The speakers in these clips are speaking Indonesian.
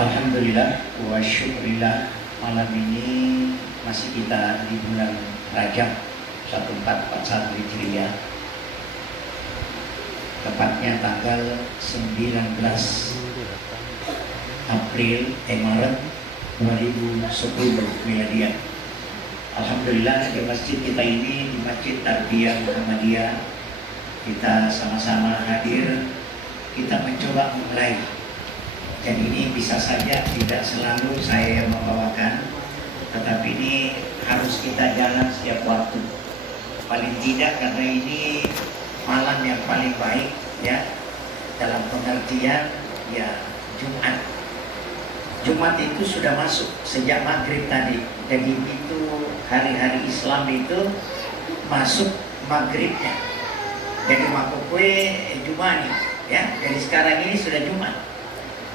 Alhamdulillah wa syukurillah, malam ini masih kita di bulan Rajab 1441 Hijriah, tepatnya tanggal 19 Maret 2010 Miladiah. Alhamdulillah di masjid kita ini, di Masjid Tarbiyah Muhammadiyah, kita sama-sama hadir, kita mencoba memulai. Dan ini bisa saja tidak selalu saya yang membawakan, tetapi ini harus kita jalan setiap waktu. Paling tidak karena ini malam yang paling baik, ya, dalam pengertian ya Jumat. Jumat itu sudah masuk sejak maghrib tadi. Jadi itu hari-hari Islam itu masuk maghribnya. Jadi makukwe Jumat nih, ya. Jadi sekarang ini sudah Jumat.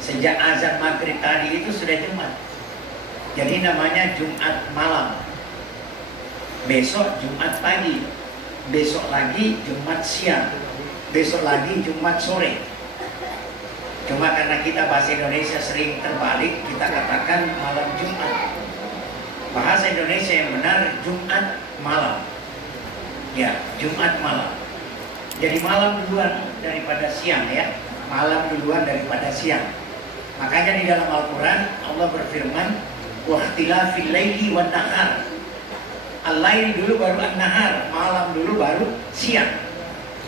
Sejak azan maghrib tadi itu sudah Jumat. Jadi namanya Jumat malam. Besok Jumat pagi. Besok lagi Jumat siang. Besok lagi Jumat sore. Cuma karena kita bahasa Indonesia sering terbalik, kita katakan malam Jumat. Bahasa Indonesia yang benar Jumat malam. Ya, Jumat malam. Jadi malam duluan daripada siang, ya. Malam duluan daripada siang. Makanya di dalam Al-Quran Allah berfirman, "Wahtilafil laili wan nahar." Al-lail dulu baru an-nahar, malam dulu baru siang.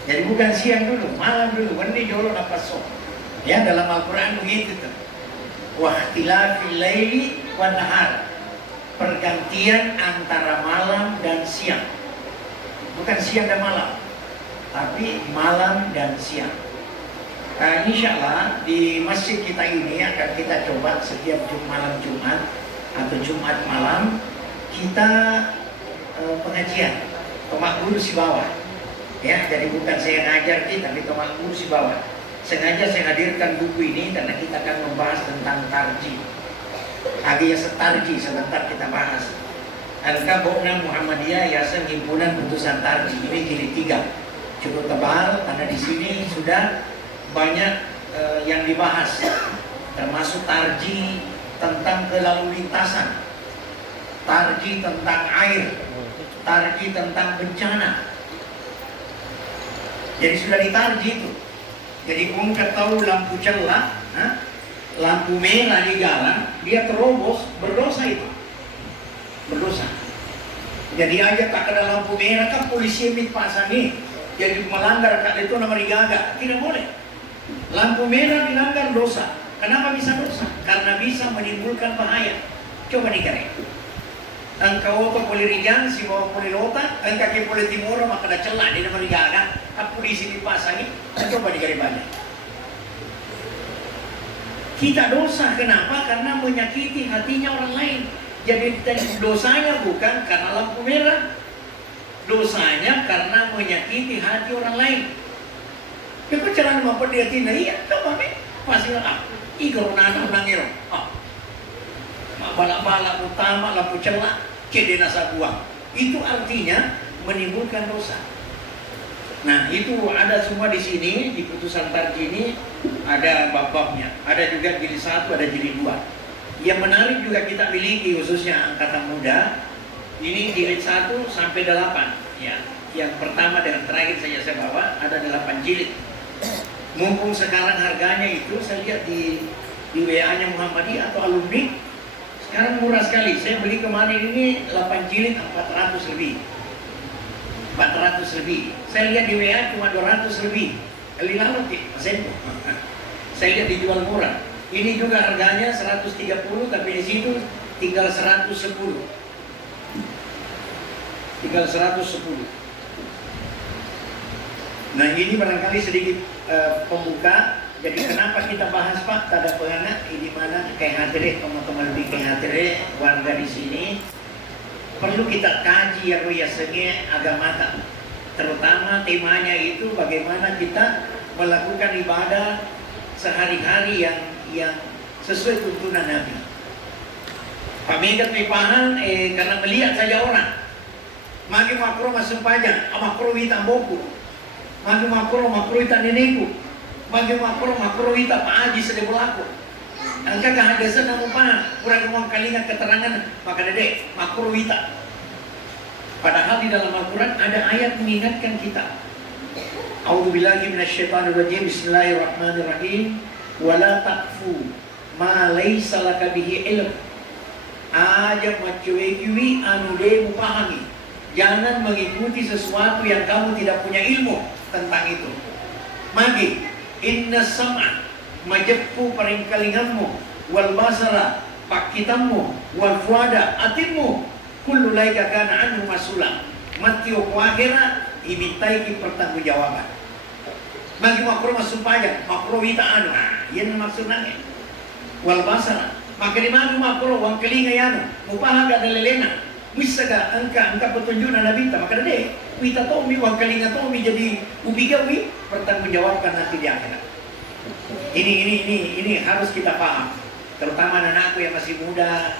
Jadi bukan siang dulu, malam dulu. Wani jolo napaso. Ya, dalam Al-Quran begitu tuh. Wahtilafil laili wan nahar. Pergantian antara malam dan siang. Bukan siang dan malam, tapi malam dan siang. Nah, insya Allah di masjid kita ini akan kita coba setiap malam Jumat atau Jumat malam kita pengajian Tomak Guru si bawah, ya. Jadi bukan saya ngajar kita, tapi Tomak Guru si bawah. Sengaja saya hadirkan buku ini karena kita akan membahas tentang tarji. Agak setarji sebentar kita bahas. Al-Kabokna Muhammadiyah Yayasan Himpunan Putusan Tarji, ini jilid 3, cukup tebal karena di sini sudah banyak yang dibahas, termasuk tarji tentang kelalu lintasan, tarji tentang air, tarji tentang bencana. Jadi sudah ditarji itu. Jadi kamu tahu lampu celah, lampu merah digalang, dia terobos, berdosa itu, berdosa. Jadi aja tak ada lampu merah kan polisi pasang nih, jadi melanggar kan itu nama digaga, tidak boleh. Lampu merah dilanggar dosa. Kenapa bisa dosa? Karena bisa menimbulkan bahaya. Coba dikari. Engkau apa boleh rijan, si bawa boleh lota, engkau ke boleh timur, maka ada celah di nama digaga. Apa polisi dipasangi? Coba dikari banyak. Kita dosa, kenapa? Karena menyakiti hatinya orang lain. Jadi dosanya bukan karena lampu merah, dosanya karena menyakiti hati orang lain. Ya pacaran sama dia tina, iya coba nih pasti igor nana nangiro. Balak-balak utama lampu celak cedena sabuang. Itu artinya menimbulkan dosa. Nah, itu ada semua di sini di putusan tarji ini ada bab-babnya. Ada juga jilid 1, ada jilid 2. Yang menarik juga kita miliki khususnya angkatan muda. Ini jilid 1 sampai 8, ya. Yang pertama dan terakhir saya bawa ada 8 jilid. Mumpung sekarang harganya itu saya lihat di WA-nya Muhammadiyah atau alumni sekarang murah sekali. Saya beli kemarin ini 8 jilid 400 lebih. 400 lebih. Saya lihat di WA cuma 200 lebih. Kali lalu saya lihat dijual murah. Ini juga harganya 130, tapi di situ tinggal 110. Tinggal 110. Nah, ini barangkali sedikit pembuka. Jadi kenapa kita bahas Pak tada pengana ini mana kayak hadire teman-teman lebih kayak hadire warga di sini perlu kita kaji ya biasanya agama tak. Terutama temanya itu bagaimana kita melakukan ibadah sehari-hari yang sesuai tuntunan Nabi. Pak Megat Pipahan karena melihat saja orang magi makro masuk pajak, makro hitam boku, magi makro hitam nenekku, magi makro hitam Pak Haji sedih berlaku. Angka kehadasan namun pa kurang ngomong kalingan keterangan maka dedek makro wita. Padahal di dalam Al-Quran ada ayat mengingatkan kita. A'udzubillahi minasyaitonirrajim. Bismillahirrahmanirrahim. Wala taqfu ma laysa laka bihi ilm. Aja macuwe-cuwi anu de mupahami. Jangan mengikuti sesuatu yang kamu tidak punya ilmu tentang itu. Magi inna sam'a majapku paringkalinganmu wal basara pakitanmu wal fuada atimmu kullu laika kana anhu masula matio kuakhira imitai ki pertanggungjawaban bagi makro masuk pajak makro wita anu yang maksudnya wal basara maka di mana makro wang kelinga yanu mupaha gak lelena bisa gak angka petunjukan nabi ta maka deh wita tomi wang kelinga tomi jadi ubigawi pertanggungjawabkan nanti di akhirat. Ini harus kita paham, terutama anak-anakku yang masih muda.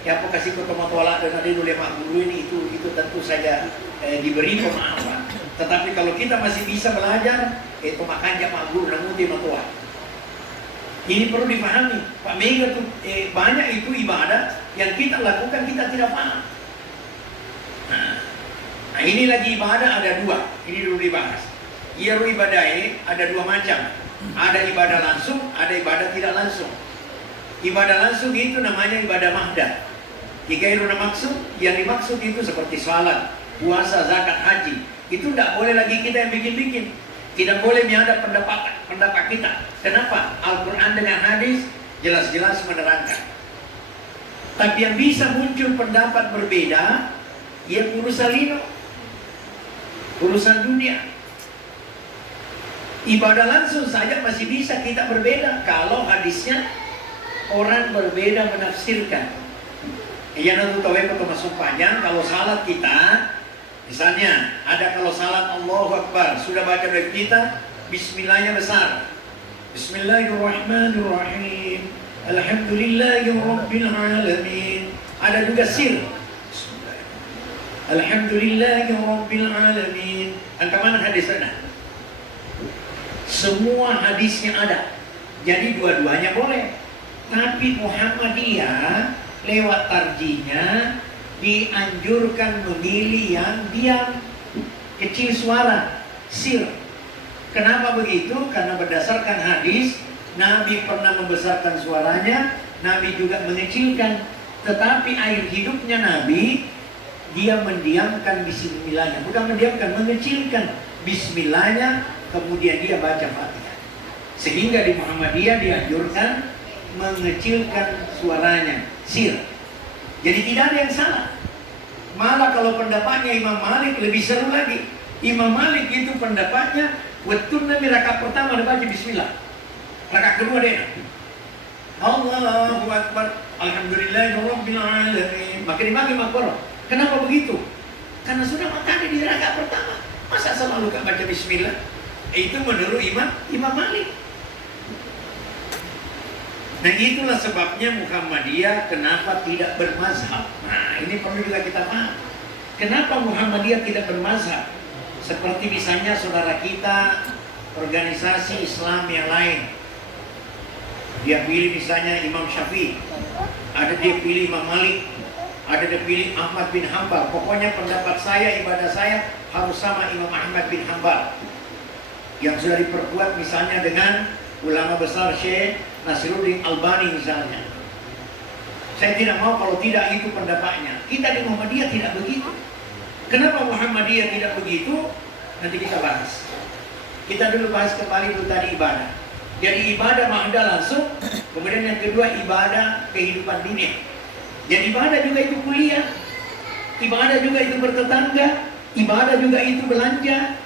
Ya aku kasih kotomotola dan ada dulu mak guru ini itu tentu saja diberi pemahaman. Tetapi kalau kita masih bisa belajar, itu makanya mak guru namun dia tua. Ini perlu dipahami. Pak Mega tuh banyak itu ibadah yang kita lakukan kita tidak paham. Nah ini lagi ibadah ada dua. Ini dulu dibahas. Iya ibadahnya ada dua macam. Ada ibadah langsung, ada ibadah tidak langsung. Ibadah langsung itu namanya ibadah mahdah. Tiga itu maksud, yang dimaksud itu seperti salat, puasa, zakat, haji. Itu tidak boleh lagi kita yang bikin-bikin. Tidak boleh menyadap pendapat kita. Kenapa? Al-Quran dengan hadis jelas-jelas menerangkan. Tapi yang bisa muncul pendapat berbeda, ya urusan dunia. Ibadah langsung saja masih bisa kita berbeda kalau hadisnya orang berbeda menafsirkan. Iya nanti tahu itu masuk panjang. Kalau salat kita, misalnya ada kalau salat Allahu Akbar sudah baca dari kita, Bismillahnya besar. Bismillahirrahmanirrahim. Alhamdulillahirabbil alamin. Ada juga sir. Alhamdulillahirabbil alamin. Angka mana hadisnya? Semua hadisnya ada. Jadi dua-duanya boleh. Tapi Muhammadiyah lewat tarjinya dianjurkan memilih yang diam, kecil suara, sir. Kenapa begitu? Karena berdasarkan hadis Nabi pernah membesarkan suaranya, Nabi juga mengecilkan. Tetapi air hidupnya Nabi, dia mendiamkan bismillahnya. Bukan mendiamkan, mengecilkan bismillahnya. Kemudian dia baca Fatihah. Sehingga di Muhammadiyah dianjurkan mengecilkan suaranya, sir. Jadi tidak ada yang salah. Malah kalau pendapatnya Imam Malik lebih seru lagi. Imam Malik itu pendapatnya betul Nabi rakaat pertama dia baca bismillah. Rakaat kedua dia Allahu Akbar. Alhamdulillahirabbil alamin. Maka dimaki makro. Kenapa begitu? Karena sudah makanya di rakaat pertama. Masa selalu gak baca bismillah? Itu menurut Imam Malik. Nah itulah sebabnya Muhammadiyah kenapa tidak bermazhab. Nah ini perlu juga kita paham. Kenapa Muhammadiyah tidak bermazhab? Seperti misalnya saudara kita organisasi Islam yang lain. Dia pilih misalnya Imam Syafi'i, ada dia pilih Imam Malik, ada dia pilih Ahmad bin Hanbal. Pokoknya pendapat saya, ibadah saya harus sama Imam Ahmad bin Hanbal. Yang sudah diperkuat misalnya dengan ulama besar Syekh Nasiruddin Albani misalnya. Saya tidak mau kalau tidak itu pendapatnya. Kita di Muhammadiyah tidak begitu. Kenapa Muhammadiyah tidak begitu? Nanti kita bahas. Kita dulu bahas kembali dulu tadi ibadah. Jadi ibadah mahdah langsung. Kemudian yang kedua ibadah kehidupan dunia. Jadi ibadah juga itu kuliah. Ibadah juga itu bertetangga. Ibadah juga itu belanja.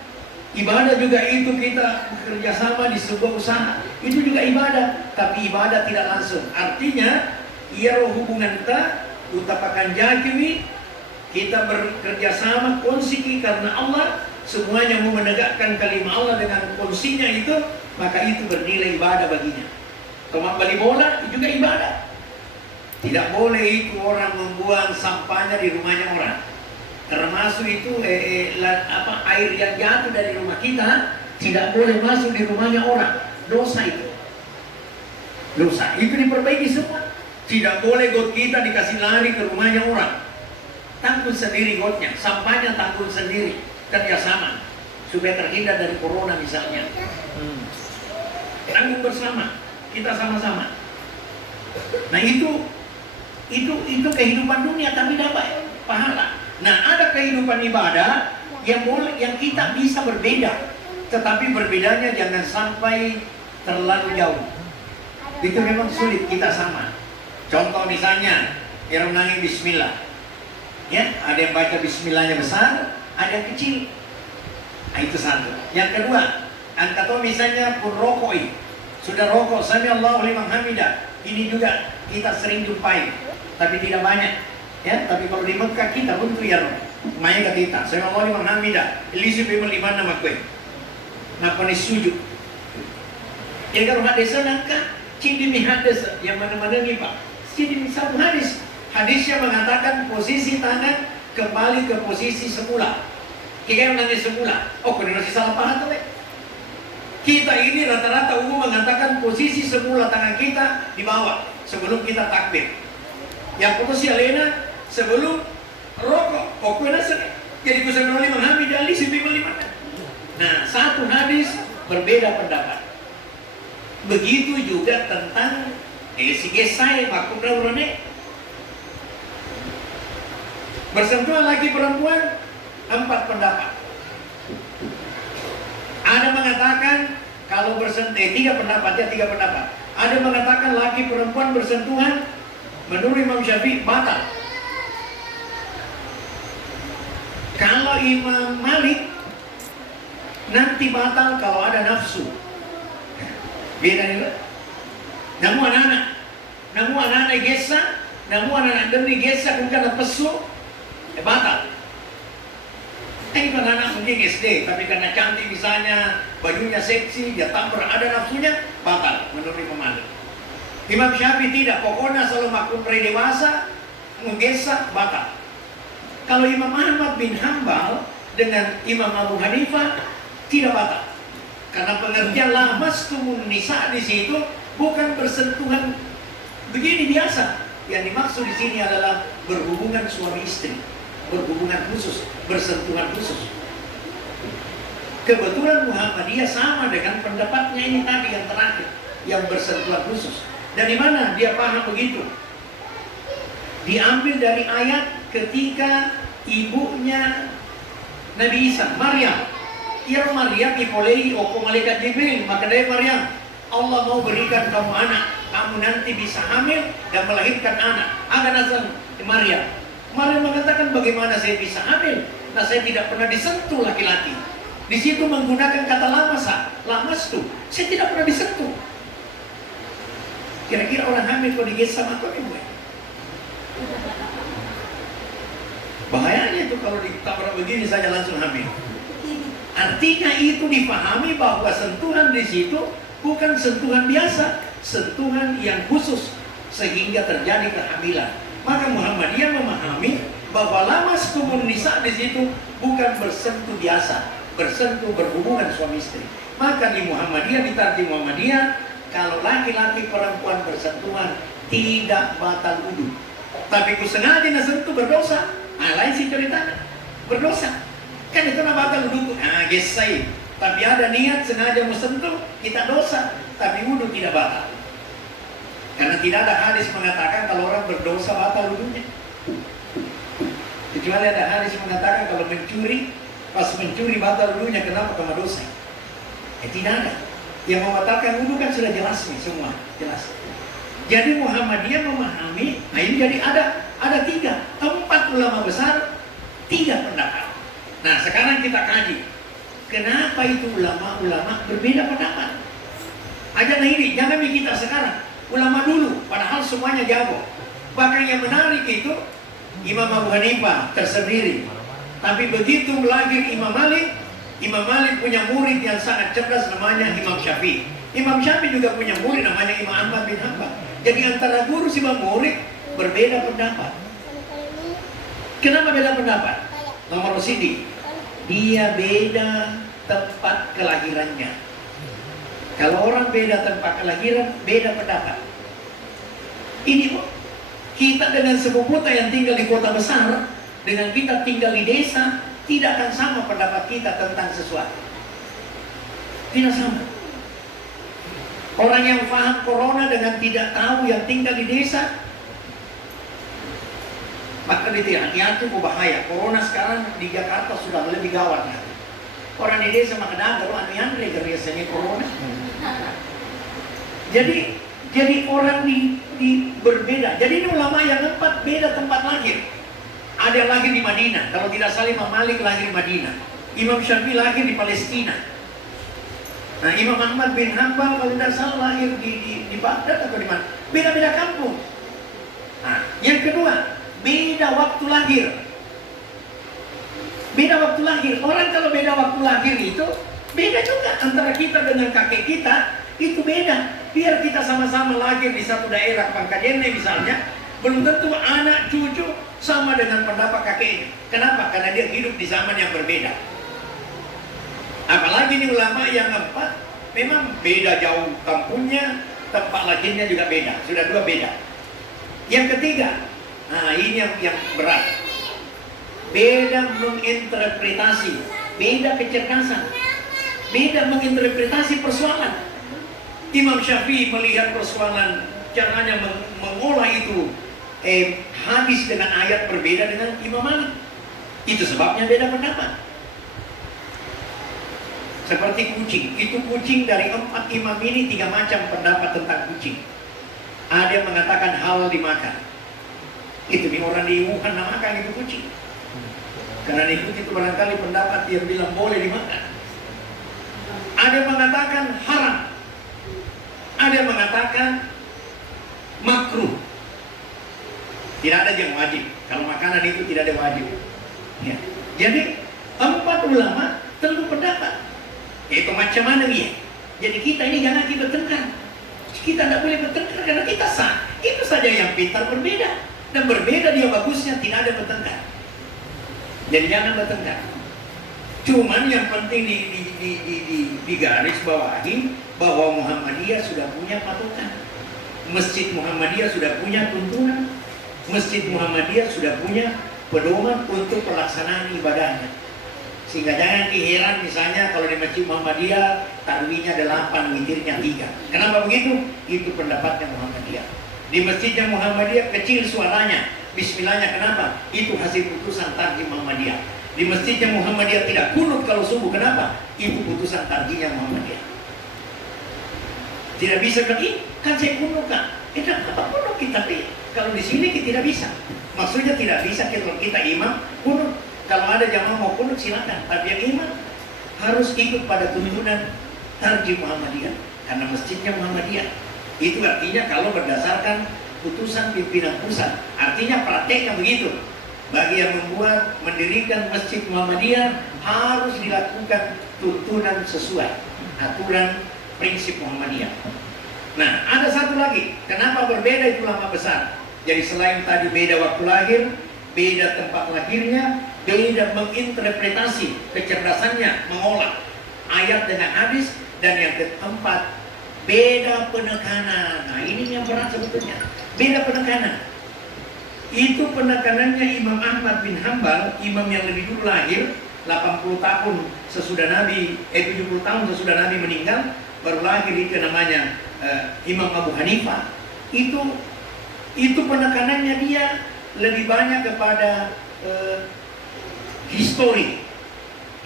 Ibadah juga itu kita bekerja sama di sebuah usaha. Itu juga ibadah. Tapi ibadah tidak langsung. Artinya, ia hubungan kita, utapakan jakimi, kita bekerja sama, konsiki karena Allah. Semuanya mau menegakkan kalimat Allah dengan konsinya itu, maka itu bernilai ibadah baginya. Kalau beli bola, itu juga ibadah. Tidak boleh itu orang membuang sampahnya di rumahnya orang. Termasuk itu air yang jatuh dari rumah kita tidak boleh masuk di rumahnya orang. Dosa itu. Dosa itu diperbaiki semua. Tidak boleh got kita dikasih lari ke rumahnya orang. Tanggung sendiri gotnya, sampahnya tanggung sendiri, kerjasama supaya terhindar dari corona misalnya. Tanggung bersama, kita sama-sama. Nah itu kehidupan dunia, tapi dapat pahala. Nah ada kehidupan ibadah yang kita bisa berbeda, tetapi berbedanya jangan sampai terlalu jauh. Itu memang sulit kita sama. Contoh misalnya, yang menangis Bismillah, ya ada yang baca Bismillahnya besar, ada yang kecil. Nah, itu satu. Yang kedua, angkat misalnya pun rokok, sudah rokok, sami Allahu liman hamidah. Ini juga kita sering jumpai, tapi tidak banyak. Ya, tapi kalau di Mekah kita pun tuh ya, makanya kata kita, sami Allahu liman hamidah. Elisi pemel liman nama kue, ngapa nih sujud? Ya kalau hadis nangka, cindi mi hadis yang mana-mana nih pak. Cindi mi satu hadis. Hadisnya mengatakan posisi tangan kembali ke posisi semula. Kita yang nangis semula. Oh, kena masih salah paham tuh, kita ini rata-rata umum mengatakan posisi semula tangan kita di bawah sebelum kita takbir. Yang posisi alena sebelum rokok. Oh, kena jadi kusam oleh menghami dali sipi melimana. Nah, satu hadis berbeda pendapat. Begitu juga tentang si gesai makum raurane. Bersentuhan laki perempuan 4 pendapat. Ada mengatakan kalau bersentuhan 3 pendapat. Ada mengatakan laki perempuan bersentuhan menurut Imam Syafi'i batal. Kalau Imam Malik nanti batal kalau ada nafsu. Beda nih. Namun anak-anak gesa, namun anak-anak demi gesa bukan pesu. Batal. Ini kan anak mungkin SD, tapi karena cantik misalnya, bajunya seksi, dia tak ada nafsunya, batal menurut Imam Malik. Imam Syafi'i tidak, pokoknya selalu makhluk pria dewasa, menggesa, batal. Kalau Imam Ahmad bin Hambal dengan Imam Abu Hanifah tidak batal. Karena pengertian lamastumun nisa di situ bukan bersentuhan begini biasa. Yang dimaksud di sini adalah berhubungan suami istri. Berhubungan khusus, bersentuhan khusus. Kebetulan Muhammadiyah sama dengan pendapatnya ini tadi yang terakhir, yang bersentuhan khusus. Dari mana dia paham begitu? Diambil dari ayat ketika ibunya Nabi Isa, Maryam. Ya Maryam ipolei opo malaikat Jibril, maka dari Maryam, Allah mau berikan kamu anak, kamu nanti bisa hamil dan melahirkan anak. Ada nazar Maryam. Maryam mengatakan bagaimana saya bisa hamil? Nah saya tidak pernah disentuh laki-laki. Di situ menggunakan kata lamas tuh. Saya tidak pernah disentuh. Kira-kira orang hamil kalau digigit sama aku nih, bahayanya itu kalau ditabrak begini saja langsung hamil. Artinya itu dipahami bahwa sentuhan di situ bukan sentuhan biasa, sentuhan yang khusus sehingga terjadi kehamilan. Maka Muhammadiyah memahami bahwa lamas kubun nisa di situ bukan bersentuh biasa, bersentuh berhubungan suami istri. Maka di Muhammadiyah, ditarjim Muhammadiyah, kalau laki-laki perempuan bersentuhan tidak batal wudu. Tapi ku sengaja sentuh berdosa. Nah, lain sih ceritanya. Berdosa. Kan itu nama batal wudu. Nah, gesai. Tapi ada niat sengaja mau sentuh, kita dosa. Tapi wudu tidak batal. Karena tidak ada hadis mengatakan kalau orang berdosa batal wudunya. Kecuali ada hadis mengatakan kalau mencuri, pas mencuri batal wudunya, kenapa karena dosa? Tidak ada. Yang membatalkan wudu kan sudah jelas nih semua, jelas. Jadi Muhammadiyah memahami, nah ini jadi ada 4 ulama besar, 3 pendapat. Nah sekarang kita kaji, kenapa itu ulama-ulama berbeda pendapat? Aja nah ini, jangan kita sekarang. Ulama dulu, padahal semuanya jago. Bahkan yang menarik itu Imam Abu Hanifah tersendiri. Tapi begitu melahir Imam Malik punya murid yang sangat cerdas namanya Imam Syafi'i. Imam Syafi'i juga punya murid namanya Imam Ahmad bin Hambal. Jadi antara guru sama murid berbeda pendapat. Kenapa beda pendapat? Nomor sini, dia beda tempat kelahirannya. Kalau orang beda tempat kelahiran, beda pendapat. Ini kok, kita dengan sepuputa yang tinggal di kota besar, dengan kita tinggal di desa, tidak akan sama pendapat kita tentang sesuatu. Tidak sama. Orang yang paham corona dengan tidak tahu yang tinggal di desa, maka itu hati-hati, bahaya. Corona sekarang di Jakarta sudah lebih gawat. Orang di desa maka dagar, aneh-aneh biasanya corona. Jadi orang di berbeda. Jadi ini ulama yang 4 beda tempat lahir. Ada yang lahir di Madinah. Kalau tidak salah Imam Malik lahir di Madinah. Imam Syafi'i lahir di Palestina. Nah, Imam Ahmad bin Hanbal kalau tidak salah lahir di Baghdad atau di mana. Beda-beda kampung. Nah, yang kedua, beda waktu lahir. Beda waktu lahir. Orang kalau beda waktu lahir itu beda juga antara kita dengan kakek kita, itu beda. Biar kita sama-sama lahir di satu daerah Pangkajene misalnya, belum tentu anak cucu sama dengan pendapat kakeknya. Kenapa? Karena dia hidup di zaman yang berbeda. Apalagi ini ulama yang 4 memang beda jauh kampungnya, tempat lahirnya juga beda. Sudah 2 beda. Yang ketiga, nah ini yang berat. Beda menginterpretasi, beda kecerdasan, beda menginterpretasi persoalan. Imam Syafi'i melihat persoalan, caranya mengolah itu hadis dengan ayat berbeda dengan Imam Malik. Itu sebabnya beda pendapat. Seperti kucing, itu kucing dari 4 imam ini 3 macam pendapat tentang kucing. Ada yang mengatakan halal dimakan. Itu di orang di Wuhan namakan itu kucing. Karena itu barangkali pendapat yang bilang boleh dimakan. Ada yang mengatakan haram. Ada yang mengatakan makruh. Tidak ada yang wajib. Kalau makanan itu tidak ada wajib. Ya. Jadi 4 ulama tentu pendapat. Itu macam mana dia? Jadi kita ini jangan kita bertengkar. Kita tidak boleh bertengkar karena kita sah. Itu saja yang pintar berbeda. Dan berbeda dia bagusnya, tidak ada bertengkar. Jadi jangan bertengkar. Cuman yang penting di garis bawahi bahwa Muhammadiyah sudah punya patokan. Masjid Muhammadiyah sudah punya tuntunan. Masjid Muhammadiyah sudah punya pedoman untuk pelaksanaan ibadahnya. Sehingga jangan heran misalnya kalau di Masjid Muhammadiyah tarawihnya 8, witirnya 3. Kenapa begitu? Itu pendapatnya Muhammadiyah. Di Masjidnya Muhammadiyah kecil suaranya, bismillahnya. Kenapa? Itu hasil putusan tarjih Muhammadiyah. Di Masjidnya Muhammadiyah tidak kunut kalau subuh. Kenapa? Itu putusan tarjihnya Muhammadiyah. Tidak bisa lagi, kan saya kunut kan? Apa kunut kita? Tapi kalau di sini kita tidak bisa. Maksudnya tidak bisa kalau kita imam kunut. Kalau ada jamaah mau kunut silakan, tapi yang imam harus ikut pada tuntunan tarjih Muhammadiyah karena masjidnya Muhammadiyah. Itu artinya kalau berdasarkan putusan pimpinan pusat, artinya prakteknya begitu. Bagi yang membuat mendirikan masjid Muhammadiyah harus dilakukan tuntunan sesuai aturan prinsip Muhammadiyah. Nah, ada satu lagi, kenapa berbeda itu ulama besar? Jadi selain tadi beda waktu lahir, beda tempat lahirnya, beda menginterpretasi, kecerdasannya mengolah ayat dengan hadis, dan yang keempat beda penekanan. Nah ini yang berat sebetulnya, beda penekanan. Itu penekanannya Imam Ahmad bin Hanbal, imam yang lebih dulu lahir 80 tahun sesudah Nabi, 70 tahun sesudah Nabi meninggal, baru lahir itu namanya Imam Abu Hanifah. Itu penekanannya dia lebih banyak kepada histori,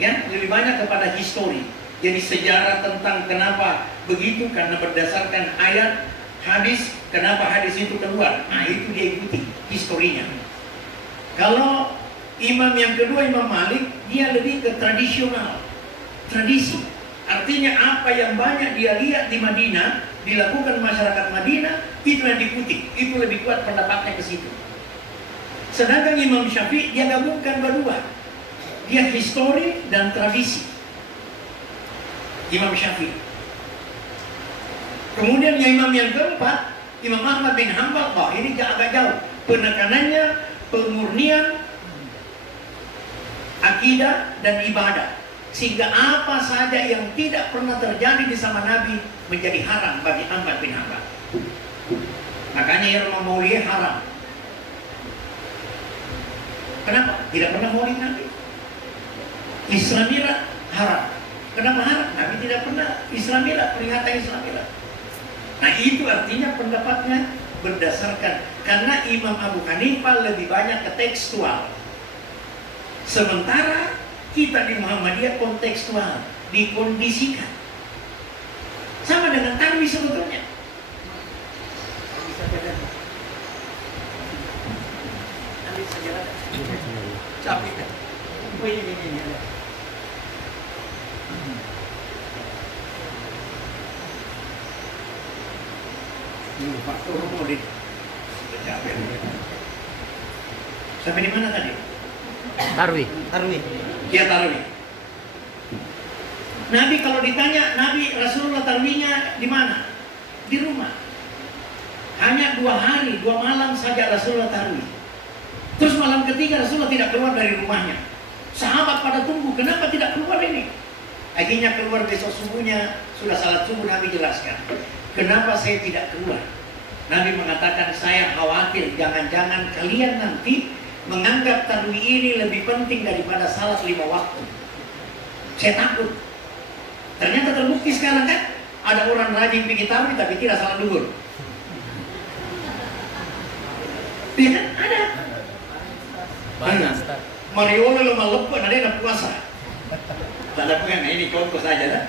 ya, lebih banyak kepada histori. Jadi sejarah tentang kenapa begitu, karena berdasarkan ayat, hadis, kenapa hadis itu keluar. Nah itu dia ikuti historinya. Kalau imam yang kedua, Imam Malik, dia lebih ke tradisional, tradisi. Artinya apa yang banyak dia lihat di Madinah, dilakukan masyarakat Madinah, itu yang diikuti. Itu lebih kuat pendapatnya ke situ. Sedangkan Imam Syafi'i dia gabungkan berdua. Dia histori dan tradisi. Imam Syafi'i. Kemudian imam yang keempat, Imam Ahmad bin Hanbal. Oh, ini agak jauh. Penekanannya pemurnian akidah dan ibadah. Sehingga apa saja yang tidak pernah terjadi di zaman Nabi menjadi haram bagi Ahmad bin Hanbal. Makanya yang mau maulid haram. Kenapa? Tidak pernah maulid Nabi. Islamira haram. Kenapa haram? Nabi tidak pernah Islamira, peringatan Islamira. Nah itu artinya pendapatnya berdasarkan, karena Imam Abu Hanifah lebih banyak ke tekstual. Sementara kita di Muhammadiyah kontekstual, dikondisikan. Sama dengan tarwih sebetulnya. Capek kan? Oh ini. Pak Turun Maulid. Sudah capek. Sampai di mana tadi? Tarwih. Ya tarwih. Nabi kalau ditanya, Nabi Rasulullah tarwihnya di mana? Di rumah. Hanya 2 hari, 2 malam saja Rasulullah tarwih. Terus malam ketiga Rasulullah tidak keluar dari rumahnya. Sahabat pada tunggu, kenapa tidak keluar ini? Akhirnya keluar besok subuhnya, sudah salat subuh Nabi jelaskan. Kenapa saya tidak keluar? Nabi mengatakan, saya khawatir jangan-jangan kalian nanti menganggap tarwih ini lebih penting daripada salat 5 waktu. Saya takut. Ternyata terbukti sekarang kan, ada orang rajin pergi tarwih tapi tidak salat duhur. Iya kan? Ada. Banyak. Mariolo lo malepuan, ada yang puasa. Tak ada pengen, ini contoh saja lah.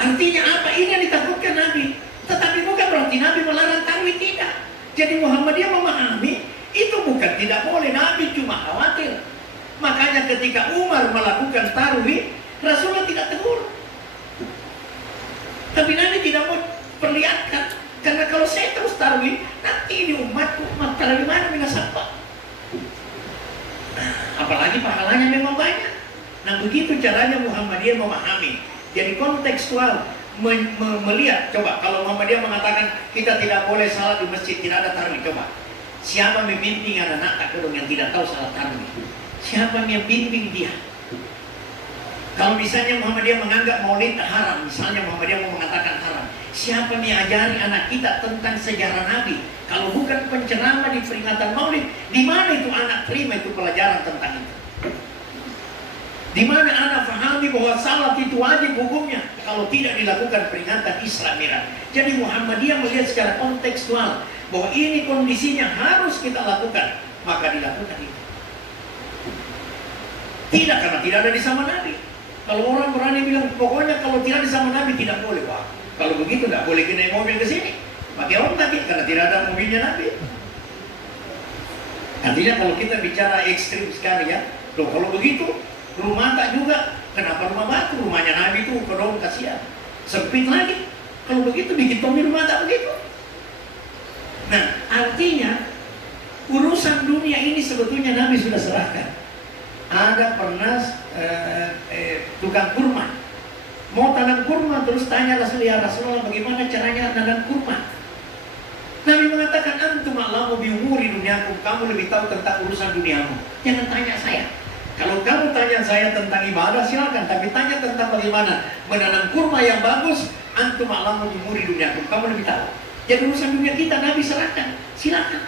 Artinya apa? Ini yang ditakutkan Nabi. Tetapi bukan berarti Nabi melarang tarwih, tidak. Jadi Muhammadiyah memahami itu bukan tidak boleh, Nabi cuma khawatir. Makanya ketika Umar melakukan tarwih, Rasulullah tidak tegur. Tapi Nabi tidak mau perlihatkan, karena kalau saya terus tarwih, nanti ini umat tarwih mana minasapa. Apalagi pahalanya memang banyak. Nah begitu caranya Muhammadiyah memahami. Jadi kontekstual melihat. Coba kalau Muhammadiyah mengatakan kita tidak boleh salat di masjid, tidak ada tarwih, coba siapa membimbing anak-anak takut yang tidak tahu salat tarwih? Siapa yang bimbing dia? Kalau misalnya Muhammadiyah menganggap maulid haram, misalnya Muhammadiyah mau mengatakan haram, siapa yang ajari anak kita tentang sejarah Nabi? Kalau bukan penceramah di peringatan maulid, di mana itu anak terima itu pelajaran tentang itu? Di mana anak fahami bahwa salat itu wajib hukumnya kalau tidak dilakukan peringatan Isra Mi'raj? Jadi Muhammadiyah melihat secara kontekstual bahwa ini kondisinya harus kita lakukan, maka dilakukan itu. Tidak karena tidak ada di zaman Nabi. Kalau orang berani bilang pokoknya kalau tidak di zaman Nabi tidak boleh, wah kalau begitu tidak boleh naik mobil ke sini, pakai onta karena tidak ada mobilnya Nabi. Artinya kalau kita bicara ekstrim sekali ya, loh kalau begitu rumah tak juga, kenapa rumah batu? Rumahnya Nabi itu kedong kasihan, sempit lagi. Kalau begitu bikin tomi rumah tak begitu. Nah artinya urusan dunia ini sebetulnya Nabi sudah serahkan. Ada pernah tukang kurma mau tanam kurma, terus tanya Rasulullah bagaimana caranya tanam kurma. Nabi mengatakan antum a'lamu bi umuri dunyakum, kamu lebih tahu tentang urusan duniamu, jangan tanya saya. Kalau kamu tanya saya tentang ibadah silakan, tapi tanya tentang bagaimana menanam kurma yang bagus, antum a'lamu bi umuri dunyakum, kamu lebih tahu. Jadi urusan dunia kita Nabi serahkan, silakan.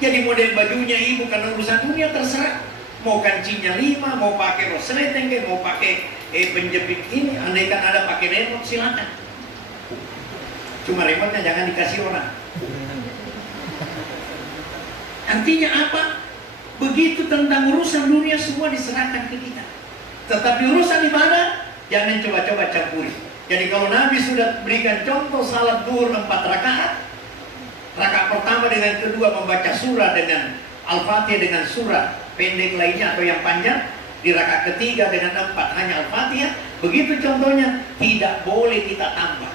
Jadi model bajunya ibu karena urusan dunia terserah. Mau kancingnya 5, mau pakai rosleteng, mau pakai penjepit ini, andaikan ada pakai remote silakan. Cuma remote-nya jangan dikasih orang. Artinya apa? Begitu tentang urusan dunia semua diserahkan ke kita. Tetapi urusan ibadah jangan coba-coba campuri. Jadi kalau Nabi sudah berikan contoh salat zuhur 4 rakaat, rakaat pertama dengan kedua membaca surah dengan Al-Fatihah dengan surah pendek lainnya atau yang panjang, di rakaat ketiga dengan 4 hanya Al-Fatihah, begitu contohnya, tidak boleh kita tambah.